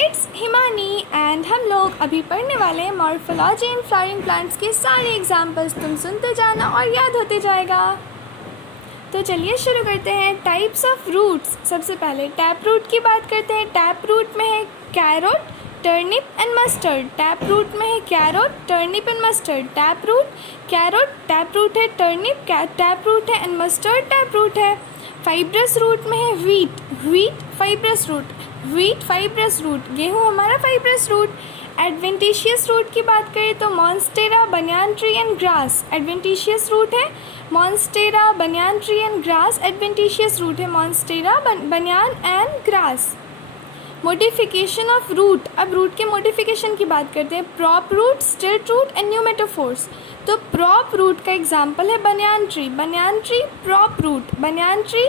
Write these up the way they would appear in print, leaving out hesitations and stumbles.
It's Himani and हम लोग अभी पढ़ने वाले हैं मॉर्फोलॉजी इन फ्लावरिंग प्लांट्स के सारे एग्जाम्पल्स। तुम सुनते जाना और याद होते जाएगा। तो चलिए शुरू करते हैं। Types of roots. सबसे पहले टैप रूट की बात करते हैं। टैप रूट में है carrot, turnip and mustard. Tap root में है carrot, turnip and mustard. Tap root carrot, tap root है टर्निप, टैप रूट है एंड मस्टर्ड टैप रूट है। फाइब्रस रूट में है wheat, wheat fibrous root, wheat fibrous root. गेहूँ हमारा fibrous root. Adventitious root की बात करें तो monstera, banyan tree and grass. Adventitious root है monstera, banyan tree and grass. Adventitious root है monstera, banyan and grass. Modification of root. अब root के मोडिफिकेशन की बात करते हैं। Prop root, stilt root and pneumatophores. तो प्रॉप रूट का एग्जाम्पल है banyan tree, banyan tree prop root, banyan tree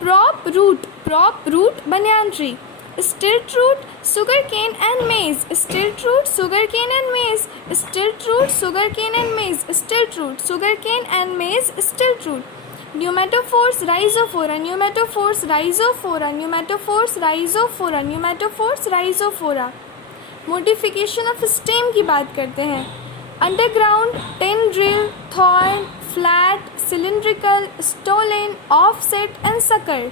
prop root, prop root banyan tree. Stilt root sugar cane and maize, stilt root sugar cane and maize, stilt root sugar cane and maize, stilt root sugar cane and maize, stilt root. Pneumatophores Rhizophora, pneumatophores Rhizophora, pneumatophores Rhizophora, pneumatophores Rhizophora. Modification of stem की बात करते हैं। Underground, tendril, thorn, flat, cylindrical, stolon, offset and sucker.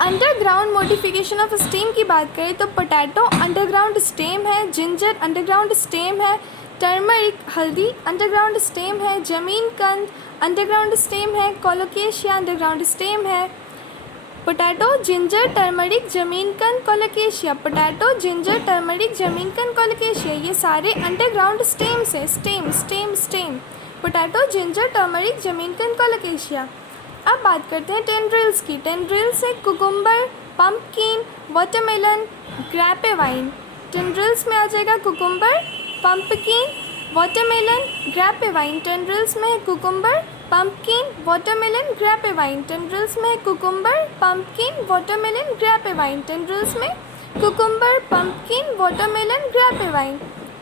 Underground modification of stem की बात करें तो potato underground stem है, ginger underground stem है, टर्मरिक हल्दी अंडरग्राउंड स्टेम है, जमीन कंद अंडरग्राउंड स्टेम है, कोलोकेशिया अंडरग्राउंड स्टेम है। पोटैटो, जिंजर, टर्मरिक, जमीन कंद, कोलोकेशिया। पोटैटो, जिंजर, टर्मरिक, जमीन कंद, कोलोकेशिया, ये सारे अंडरग्राउंड स्टेम्स है। Stem stem stem. Potato, ginger, turmeric, जमीन कंद, कोलोकेशिया। अब बात करते हैं टेंड्रिल्स की। टेंड्रिल्स है कुकुम्बर, पम्पकिन, वाटरमेलन, ग्रैपेवाइन। टेंड्रिल्स में आ जाएगा कुकुम्बर, पम्पकिन, वाटरमेलन, ग्रैपेवाइन। टेंड्रिल्स में है कुकुम्बर, पम्पकिन, वाटरमेलन, ग्रैपेवाइन। टेंड्रिल्स में है कुकुम्बर, पम्पकिन, वाटरमेलन, ग्रैपेवाइन। टेंड्रिल्स में कुकुम्बर, पम्पकिन, वाटरमेलन, ग्रैपेवाइन।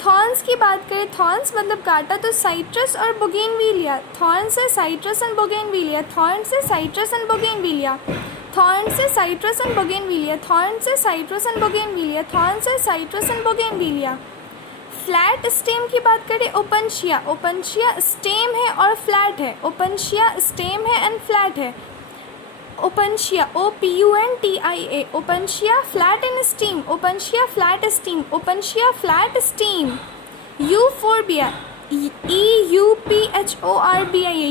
थॉर्न्स की बात करें, थॉर्न्स मतलब कांटा, तो साइट्रस और बोगेनविलिया। थॉर्न्स है साइट्रस एंड बोगेनविलिया, थॉर्न्स है साइट्रस एंड बोगेनविलिया, थॉर्न्स है साइट्रस एंड बोगेनविलिया, थॉर्न्स है साइट्रस एंड बोगेनविलिया, थॉर्न्स है citrus and bougainvillea. Flat stem की बात करें, ओपनशिया। ओपनशिया स्टेम है और फ्लैट है, ओपनशिया स्टेम है एंड फ्लैट है। Opuntia, OPUNTIA, Opuntia flat in steam, Opuntia flat steam, Opuntia flat steam. Euphorbia, EUPHORBIA,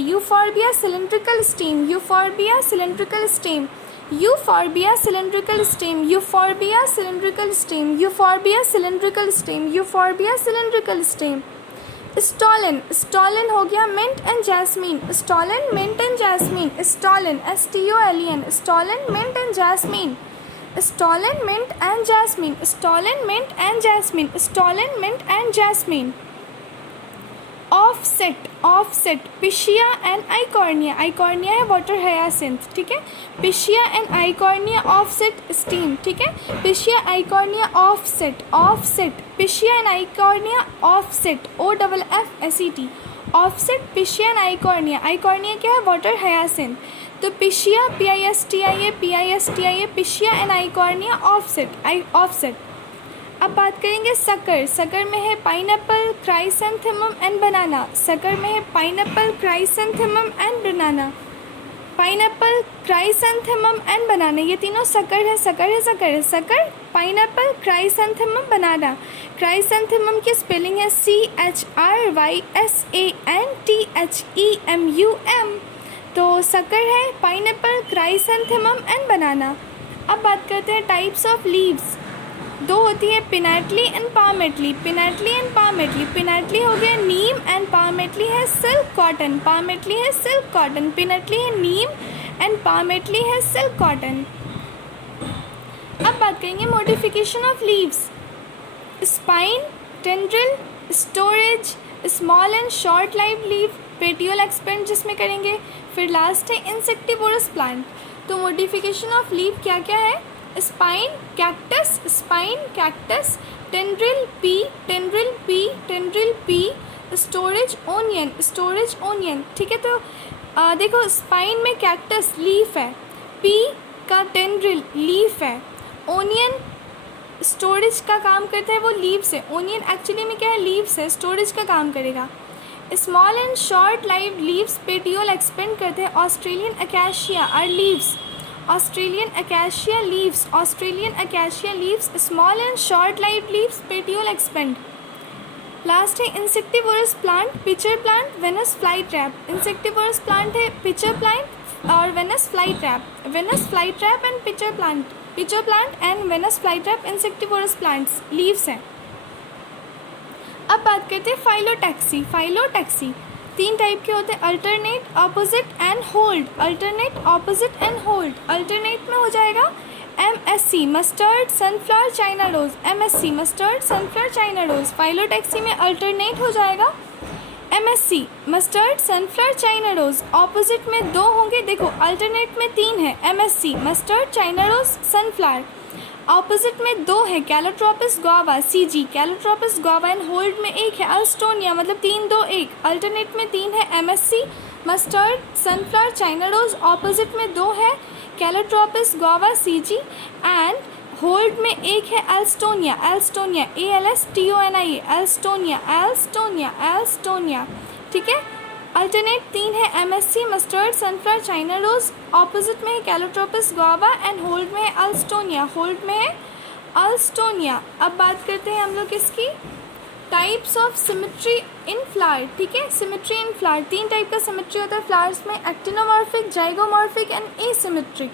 euphorbia cylindrical steam, euphorbia cylindrical steam, euphorbia cylindrical steam, euphorbia cylindrical steam, euphorbia cylindrical steam, euphorbia cylindrical steam. Stolen, stolen हो गया mint and jasmine, stolen mint and jasmine, stolen STOLEN, stolen mint and jasmine, stolen mint and jasmine, stolen mint and jasmine, stolen mint and jasmine. Offset, offset पिशिया and Eichhornia, Eichhornia है water hyacinth, ठीक है। पिशिया and Eichhornia offset steam, ठीक है। पिशिया Eichhornia offset, offset पिशिया and Eichhornia offset, OFFSET, offset पिशिया and Eichhornia. Eichhornia क्या है, water hyacinth. तो पिशिया PISTIA, पिशिया and Eichhornia offset, offset. अब बात करेंगे सकर। सकर में है pineapple, chrysanthemum and banana. Sucker में है pineapple, chrysanthemum and banana, pineapple, chrysanthemum and बनाना, ये तीनों सकर है, सकर है, सकर है। सकर, पाइनएप्पल, क्राइसेंथेमम, बनाना। क्राइसेंथेमम की स्पेलिंग है CHRYSANTHEMUM। तो सकर है पाइनएप्पल, क्राइसेंथेमम एंड बनाना। अब बात करते हैं टाइप्स ऑफ लीव्स। दो होती है पिनाटली एंड पामेटली, पिनाटली एंड पामेटली। पिनाटली हो गया नीम एंड पामेटली है सिल्क कॉटन, पामेटली है सिल्क कॉटन। पिनाटली है नीम एंड पामेटली है सिल्क कॉटन। अब बात करेंगे modification of leaves. Spine, tendril, storage, small and short live leave, petiole expand जिसमें करेंगे। फिर लास्ट है इंसेक्टिवोरस प्लांट। तो मॉडिफिकेशन ऑफ लीव क्या क्या है, spine cactus, spine cactus, tendril P, tendril P, tendril P, storage onion, storage onion, ठीक है। तो देखो स्पाइन में कैक्टस लीफ है, पी का टेंड्रिल लीफ है, ओनियन स्टोरेज का काम करता है वो लीव्स है। ओनियन एक्चुअली में क्या है, लीव्स है, स्टोरेज का काम करेगा। Small and short live leaves petiole expand करते हैं। Australian acacia are leaves, Australian acacia leaves, Australian acacia leaves, small and short live leaves petiole expand. Last है insectivorous plant, pitcher plant, Venus fly trap. Insectivorous plant है pitcher plant और Venus fly trap. Venus fly trap and pitcher plant and Venus fly trap insectivorous plants, leaves हैं। अब बात करते हैं phyllotaxy. Phyllotaxy 3 type के होते हैं, alternate, opposite and whorled. Alternate, opposite and whorled. Alternate में हो जाएगा MSC mustard, sunflower, China rose. MSC mustard, sunflower, China rose. Phyllotaxy में अल्टरनेट हो जाएगा MSC mustard, sunflower, China rose. Opposite में 2 होंगे, देखो अल्टरनेट में 3 है, MSC mustard, China rose, sunflower. Opposite में 2 है, calotropis guava, CG calotropis guava. And whorled में 1 है, अल्स्टोनिया, मतलब 3 2 1। अल्टरनेट में 3 है, MSC mustard, sunflower, China rose. Opposite में 2 है, calotropis guava, CG। And whorled में 1 है, alstonia, alstonia, ALSTONIA, alstonia, alstonia, alstonia. ठीक है। अल्टरनेट 3 है, MSC mustard, sunflower, China rose. Opposite में है कैलोट्रोपिस गुआवा एंड होल्ड में है अल्स्टोनिया, होल्ड में है अल्स्टोनिया। अब बात करते हैं हम लोग इसकी types of symmetry in flower. ठीक है, सिमेट्री इन फ्लावर 3 टाइप का सिमेट्री होता है फ्लावर्स में, एक्टिनोमॉर्फिक, जाइगोमॉर्फिक एंड एसिमेट्रिक।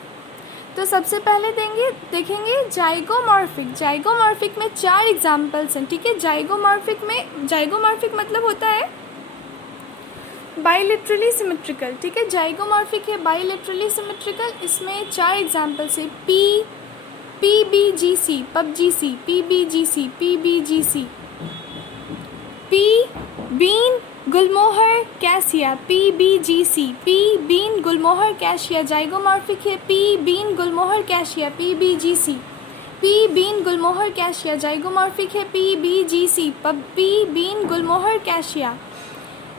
तो सबसे पहले देखेंगे जाइगोमॉर्फिक। जाइगोमॉर्फिक में 4 एग्जाम्पल्स हैं। ठीक है, जाइगोमॉर्फिक मतलब होता है बाइलेटरली सिमेट्रिकल। ठीक है, जाइगोमॉर्फिक है बाइलेटरली सिमेट्रिकल। इसमें 4 एग्जाम्पल्स है, PBGC, PUBGC, PBGC, PBGC, P bean gulmohar cassia, PBGC, P bean gulmohar cassia. Zygomorphic है P bean gulmohar cassia, PBGC, P bean gulmohar cassia. Zygomorphic है PBGC, P bean gulmohar cassia.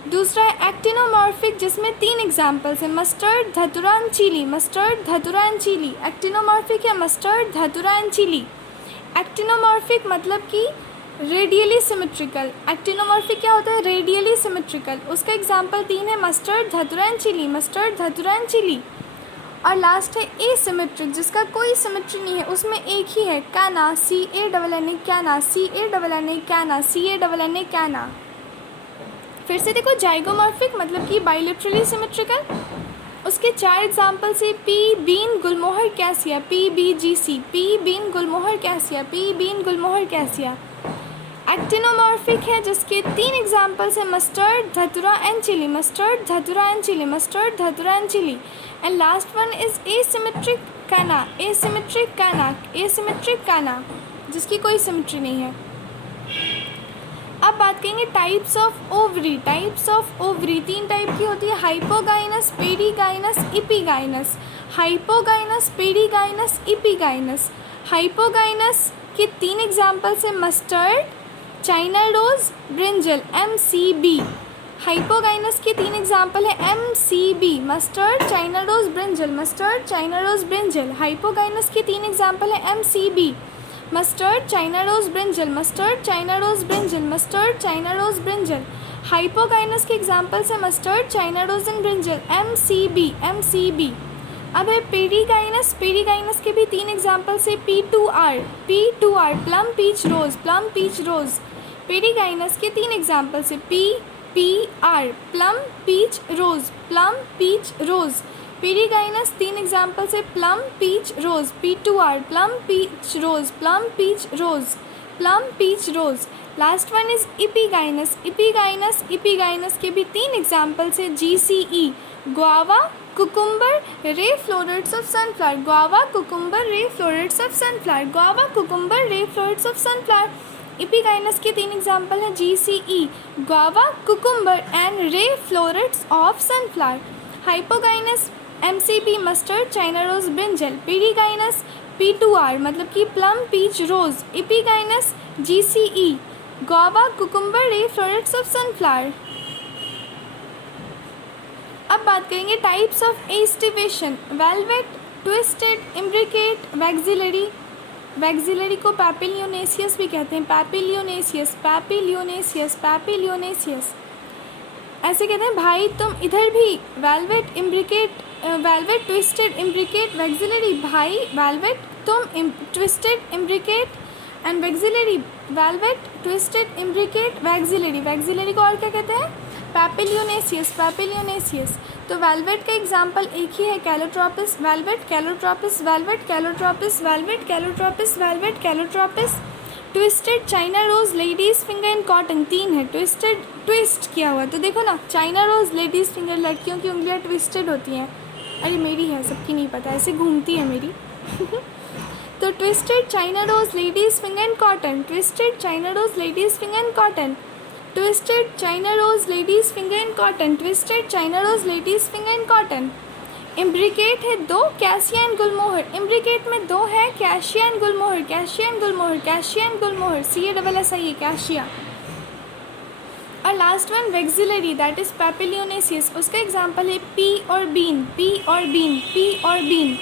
दूसरा है एक्टिनोमॉर्फिक, जिसमें 3 एग्जाम्पल्स हैं, मस्टर्ड, धतुरा एंड चिली। मस्टर्ड, धतुरा and chilli. Actinomorphic है mustard, धतुरा एंड चिली। एक्टिनोमॉर्फिक मतलब कि रेडियली सिमेट्रिकल। एक्टिनोमॉर्फिक क्या होता है, रेडियली सिमेट्रिकल। उसका एग्जाम्पल 3 है, मस्टर्ड, धतुरा एंड चिली, मस्टर्ड, धतुरा एंड चिली। और लास्ट है एसिमेट्रिक, जिसका कोई सिमेट्री नहीं है, उसमें एक ही है, कैना, CANNA, कैना, CANNA, कैना, CANNA, कैना। फिर से देखो, जाइगोमॉर्फिक मतलब कि बाइलेटरली सिमेट्रिकल। उसके 4 एग्जाम्पल से P bean gulmohar cassia, PBGC, P bean gulmohar cassia, P bean gulmohar cassia. Actinomorphic है, जिसके 3 एग्जाम्पल्स हैं, मस्टर्ड, धतुरा एंड चिली, मस्टर्ड, धतुरा एंड चिली, मस्टर्ड, धतुरा and chilli. And last one is asymmetric canna, asymmetric canna, asymmetric canna, जिसकी कोई symmetry नहीं है। अब बात करेंगे types of ovary. Types of ovary 3 type की होती है, hypogynous, perigynous, epigynous. Hypogynous, perigynous, epigynous. Hypogynous के 3 एग्जाम्पल्स हैं, mustard, China rose, brinjal, MCB। Hypogynous के 3 एग्जाम्पल है, MCB, mustard, China rose, brinjal, mustard, China rose, brinjal. Hypogynous के 3 example है, MCB, mustard, China rose, brinjal, mustard, China rose, brinjal, mustard, China rose, brinjal. Hypogynous के examples है, mustard, China rose and brinjal, MCB, MCB। अब है perigynous. Perigynous के भी 3 examples है, P2R, P2R, plum, peach, rose, plum, peach, rose. Perigynous के 3 examples है, PR, plum, peach, rose, plum, peach, rose. Perigynous 3 examples है, plum, peach, rose, P2R, plum, peach, rose, plum, peach, rose, plum, peach, rose. Last one is epigynous. Epigynous के भी 3 examples है, GCE, guava, cucumber, ray florets of sunflower, guava, cucumber, ray florets of sunflower, guava, cucumber, ray florets of sunflower. Epigynous के 3 example हैं, GCE, guava, cucumber and ray florets of sunflower. Hypogynous MCB, mustard, China rose, brinjal. Perigynous P2R मतलब कि plum, peach, rose. Epigynous GCE, guava, cucumber, ray florets of sunflower. अब बात करेंगे types of aestivation, valvate, twisted, imbricate, vexillary. Vexillary को papilionaceous भी कहते हैं, पैपिलियोनेसियस, पैपिलियोनेसियस, पैपिलियोनेसियस ऐसे कहते हैं। भाई तुम इधर भी, velvet imbricate, velvet twisted imbricate vexillary, भाई वेलवेट तुम twisted imbricate and vexillary, velvet twisted imbricate vexillary, vexillary को और क्या कहते हैं, पैपिलियोनेसियस, पैपिलियोनेसियस। तो वेलवेट का एग्जाम्पल एक ही है, calotropis, velvet calotropis, velvet calotropis, velvet calotropis, velvet Calotropis. Twisted China rose, ladies finger in cotton, 3 है, ट्विस्टेड, ट्विस्ट किया हुआ। तो देखो ना, चाइना रोज, लेडीज़ फिंगर, लड़कियों की उंगलियां ट्विस्टेड होती हैं। अरे मेरी है, सबकी नहीं पता, ऐसे घूमती है मेरी तो twisted China rose, ladies finger in cotton, twisted China rose, ladies finger in cotton, twisted China rose, ladies finger in cotton, twisted China rose, ladies finger in cotton. Imbricate है 2, कैशिया एंड गुलमोहर, इम्ब्रिकेट में 2 है, cassia and gulmohar, cassia and gulmohar, cassia and gulmohar, CASSIA, cassia. और last one vexillary, that is papilionaceous, उसका example है pea और bean, pea और bean, pea और bean.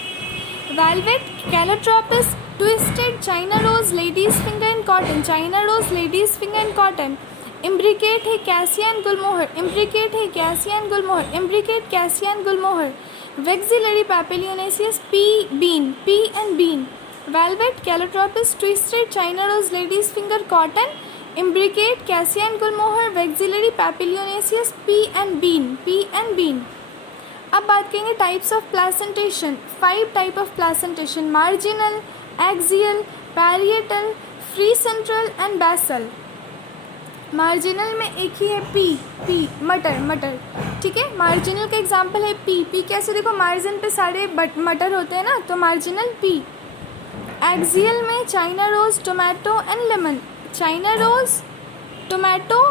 Valvate Calotropis, twisted China rose, ladies finger in cotton, China rose, ladies finger in cotton. Imbricate है cassia and gulmohar, imbricate है cassia and gulmohar, imbricate cassia and gulmohar. Vexillary papilionaceous, pea bean, pea and bean. Valvate Calotropis, twisted China rose, ladies finger cotton, imbricate cassia and gulmohar, vexillary papilionaceous, pea and bean, pea and bean. अब बात करेंगे types of placentation. 5 type of placentation, marginal, axial, parietal, free central and basal. Marginal में एक ही है P, P मटर, मटर, ठीक है। मार्जिनल का एग्जांपल है पी, पी कैसे, देखो मार्जिन पे सारे मटर होते हैं ना, तो मार्जिनल पी। एक्सियल में China rose, tomato and lemon, China rose, tomato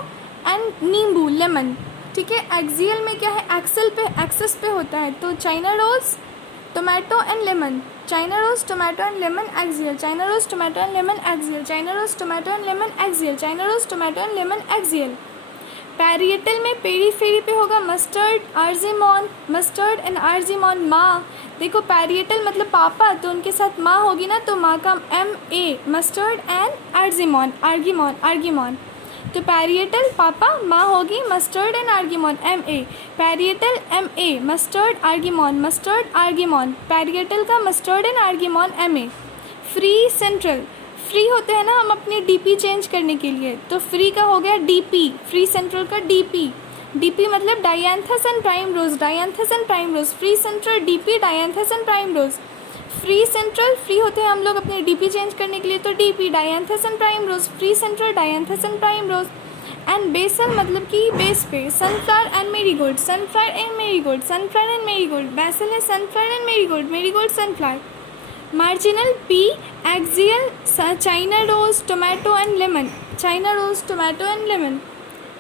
and नींबू, लेमन, ठीक है। एक्सियल में क्या है, एक्सेल पे, एक्सेस पे होता है, तो China rose, tomato and lemon, China rose, tomato and lemon, axial, China rose, tomato and lemon, axial, China rose, tomato and lemon, axial, China rose, tomato and lemon, axial. Parietal में periphery पे होगा mustard, argemone, mustard and argemone, माँ। देखो parietal मतलब पापा, तो उनके साथ माँ होगी ना, तो माँ का MA, mustard and Argemone, Argemone, Argemone. तो पैरिएटल पापा, माँ होगी mustard and Argemone, MA। Parietal MA, mustard Argemone, mustard Argemone, parietal का mustard and Argemone MA। Free central, free होते हैं ना हम अपने DP चेंज करने के लिए, तो फ्री का हो गया DP, फ्री सेंट्रल का DP, DP मतलब dianthus and primrose, dianthus and primrose, free central DP, dianthus and primrose. Free central, free होते हैं हम लोग अपने DP चेंज करने के लिए, तो DP, dianthus and primrose, free central, Dianthus and primrose. And basal मतलब कि बेस पे, sunflower and marigold, sunflower and marigold, sunflower and marigold, basal है sunflower and marigold, marigold sunflower. Marginal P, axial China rose, tomato and lemon, China rose, tomato and lemon.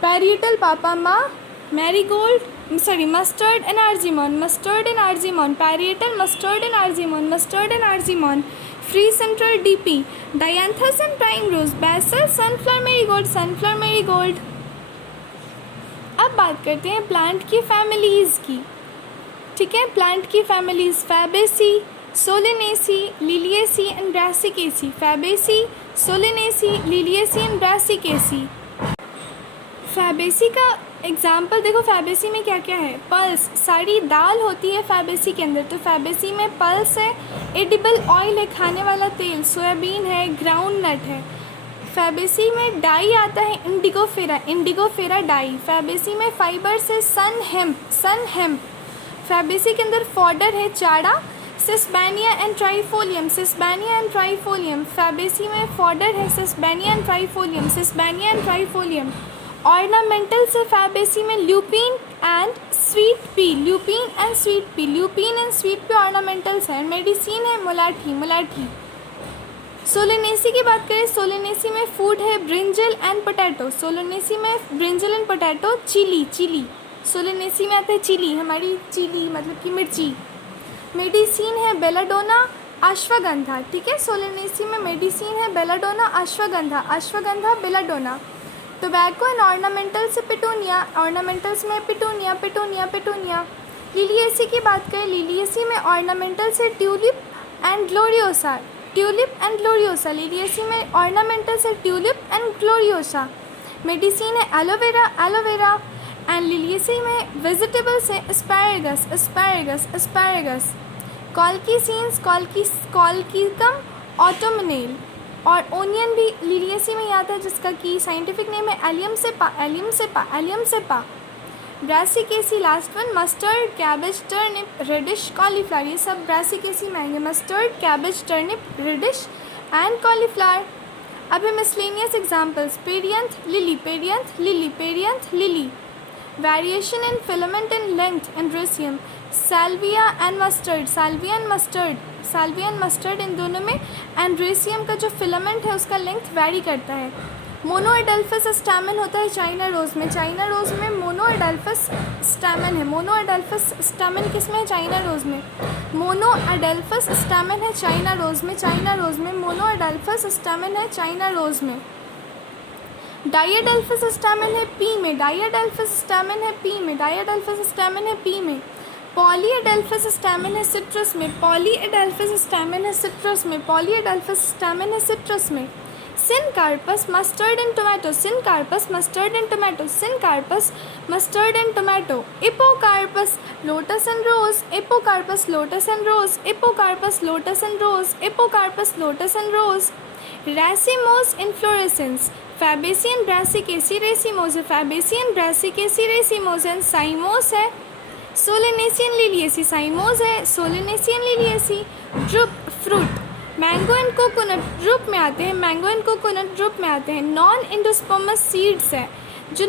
Parietal पापा माँ, marigold, sorry mustard and Argemone, mustard and Argemone, parietal mustard and Argemone, mustard and Argemone. Free central DP, dianthus and primrose, basal sunflower marigold, sunflower marigold. अब बात करते हैं plant की families की, ठीक है। प्लांट की families, Fabaceae, Solanaceae, Liliaceae and Brassicaceae, Fabaceae, Solanaceae, Liliaceae and Brassicaceae. Fabaceae का एग्जाम्पल देखो, फैबेसी में क्या क्या है, पल्स, सारी दाल होती है फैबेसी के अंदर, तो फैबेसी में पल्स है, एडिबल ऑयल है, खाने वाला तेल, सोयाबीन है, ग्राउंड नट है। फैबेसी में डाई आता है इंडिगोफेरा, इंडिगोफेरा डाई। फैबेसी में फाइबर्स है sunn hemp, sunn hemp. Fabaceae के अंदर फॉडर है चारा, Sesbania and Trifolium, Sesbania and Trifolium. Fabaceae में फॉडर है Sesbania and Trifolium, Sesbania and Trifolium. Ornamental से फैबेसी में lupin and sweet pea, lupin and sweet pea, lupin and sweet pea ornamentals है। Medicine है मुलाठी, मुलाठी। Solanaceae की बात करें, सोलेनेसी में फूड है ब्रिंजल एंड पोटैटो, सोलेनेसी में brinjal and potato, chilli, chilli. Solanaceae में आता है चिली, हमारी चिली मतलब कि मिर्ची। मेडिसिन है बेलाडोना, अश्वगंधा, ठीक है। सोलेनेसी में मेडिसिन है belladonna, ashwagandha, ashwagandha, belladonna. Tobacco and ornamental से पिटूनिया, ऑर्नामेंटल्स में पिटूनिया, पिटूनिया, पिटूनिया। लिलिएसी की बात करें, लिलिएसी में ऑर्नामेंटल से tulip and gloriosa, tulip and gloriosa, Liliaceae में ऑर्नामेंटल से ट्यूलिप एंड ग्लोरियोसा। मेडिसिन है एलोवेरा, एलोवेरा। एंड लिलियेसी में वेजिटेबल से एस्पैरागस, एस्पैरागस, एस्पैरागस। कॉल्कीसीन्स, कॉल्कीकम ऑटोमनेल। और ओनियन भी लिलियेसी में ही आता है, जिसका कि साइंटिफिक नेम है allium सेपा, Allium सेपा, Allium cepa. Brassicaceae last one, mustard, cabbage, turnip, radish, cauliflower, ये सब ब्रासिकेसी में आएंगे, mustard, cabbage, turnip, radish and cauliflower. अब है miscellaneous examples, perianth, lily, perianth, lily, perianth, lily. Variation in filament in length androecium, Salvia and mustard, Salvia and mustard, Salvia and mustard in दोनों में। एंड्रेसियम का जो filament है उसका length vary करता है। मोनोएडेल्फस स्टैमेन होता है चाइना रोज़ में, चाइना रोज़ में मोनोएडेल्फस स्टैमेन है। मोनोएडेल्फस स्टैमेन किस में है? चाइना रोज़ में। मोनोएडेल्फस स्टैमेन है चाइना रोज़ में, चाइना रोज़ में मोनोएडेल्फस स्टैमेन है चाइना रोज़ में। डाइएडेल्फस स्टैमेन है पी में, डाइएडेल्फस स्टैमेन है पी में, डाइएडेल्फस स्टैमेन है पी में। पॉलीएडेल्फस स्टैमेन है सिट्रस में, पॉलीएडेल्फस स्टैमेन है सिट्रस में, पॉलीएडेल्फस स्टैमेन है सिट्रस में। Syncarpous mustard and tomato, syncarpous mustard and tomato, syncarpous mustard and tomato. Apocarpous lotus and rose, apocarpous lotus and rose, apocarpous lotus and rose, apocarpous lotus and rose. Racemose inflorescence, Fabaceae and Brassicaceae racemose है, Fabaceae and Brassicaceae racemose and cymose है। Solanaceae and Liliaceae, cymose है, Solanaceae and Liliaceae. Drupe fruit, mango and coconut drupe में आते हैं, mango and coconut drupe में आते हैं। Non endosperms seeds है, जो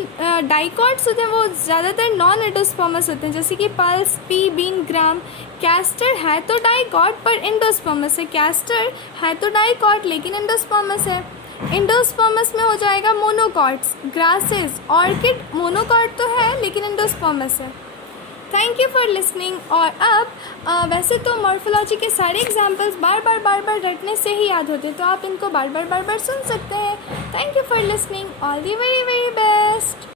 डाइकॉट्स होते हैं वो ज़्यादातर नॉन एंडोस्पर्मस होते हैं, जैसे कि pulse, pea, bean, gram. Castor है तो डाइकॉट पर एंडोस्पर्मस है, कैस्टर है तो डाइकॉट लेकिन एंडोस्पर्मस है। एंडोस्पर्मस में हो जाएगा मोनोकॉट्स। ग्रासेस, ऑर्किड मोनोकॉट तो है लेकिन एंडोस्पर्मस है। Thank you for listening. और अब वैसे तो मॉर्फोलॉजी के सारे एग्जाम्पल्स बार बार रटने से ही याद होते, तो आप इनको बार बार सुन सकते हैं। Thank you for listening. All the very very best.